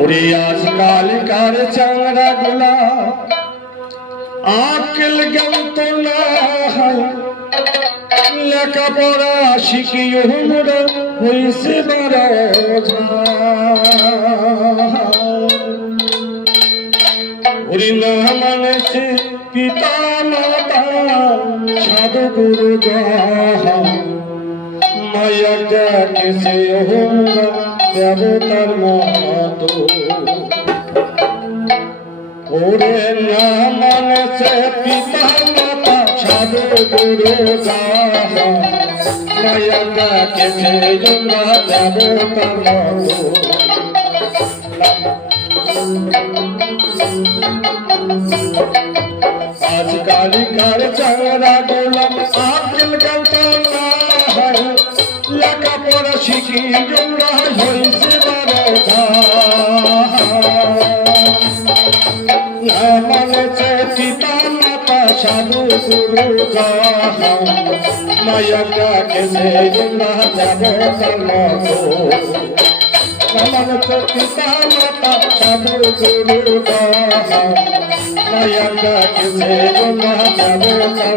ওরে আজকালকার চাংরা গুলা আকেল জ্ঞাত না হয়। লেখাপড়া শিখি হুমরা হইছে বড় ওরে না মানেছে পিতা মাতা সাধু গুরু মায়া ডাকেছে হুমরা দেবতার মতো ওরে না মানেছে পিতা মাতা, সাধু গুরু যাহা। মায়া ডাকেছে হুমরা দেবতার মতো আজকালকার চাংরা গোলাম লেখাপড়া শিখি জোড়া হয়েছে মানেছে পিতা মাতা সাধু গুরু মায়া জোড়া দেবতার মতো মানছে পিতা মাতা সাধু গুরু মায়া ডাকেছে জোড়া দেবতার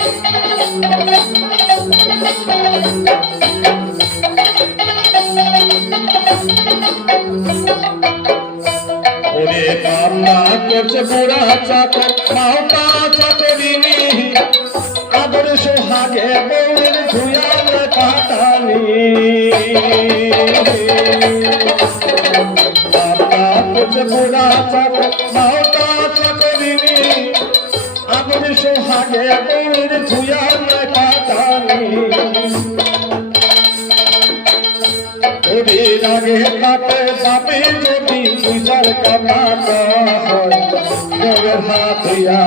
করছে বুড়া চাকর মাওটা চাকরিনি আদর সোহাগে বউয়ের কাটানি কান্না করছে বুড়া চাকর মাওটা চাকরিনি আদর ওরে রাগে কাপে বাপে যদি বিচার কথা তোর হাতিয়া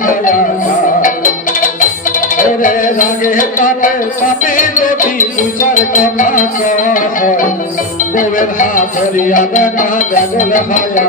হায়া ওরে রাগে কাপে বাপে যদি বিচার কথা হয় তোর হাতিয়া বেটা ডাগল হায়া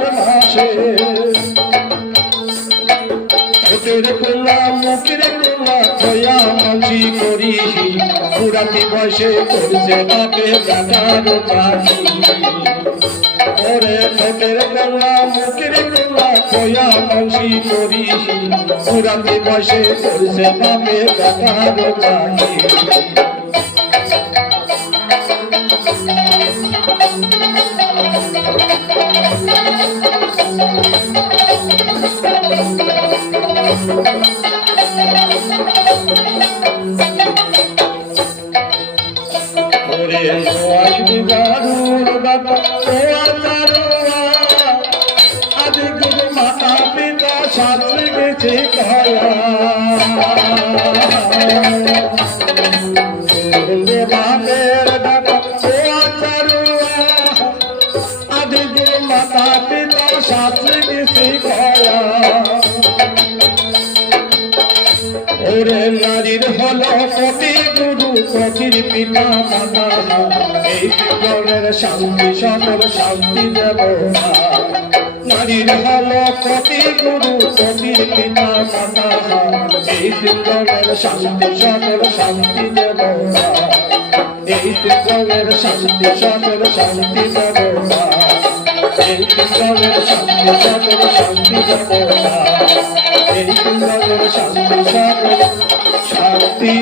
মাসে ঠোঁটের কোলা মুখের কোলা খয়া মাঝি করি পুরাতি বয়সে করছে বাপে দাদার চাকরি ওরে ঠোঁটের কোলা মুখের কোলা খয়া মাঝি করি পুরাতি মাতা পিতা শাস্ত্রী গেছে কয়া ওরে নারীর হলো কতি গুরু কতির পিতা, মাতা এই জীবনের শান্তি, সকল শান্তি দেব নারীর হলো কতি গুরু কতির পিতা, মাতা এই জীবনের শান্তি, সকল শান্তি দেব এই জীবনের শান্তি, সকল শান্তি দেব এই জীবনের শান্তি, সকল শান্তি দেব শান্তি শান্তি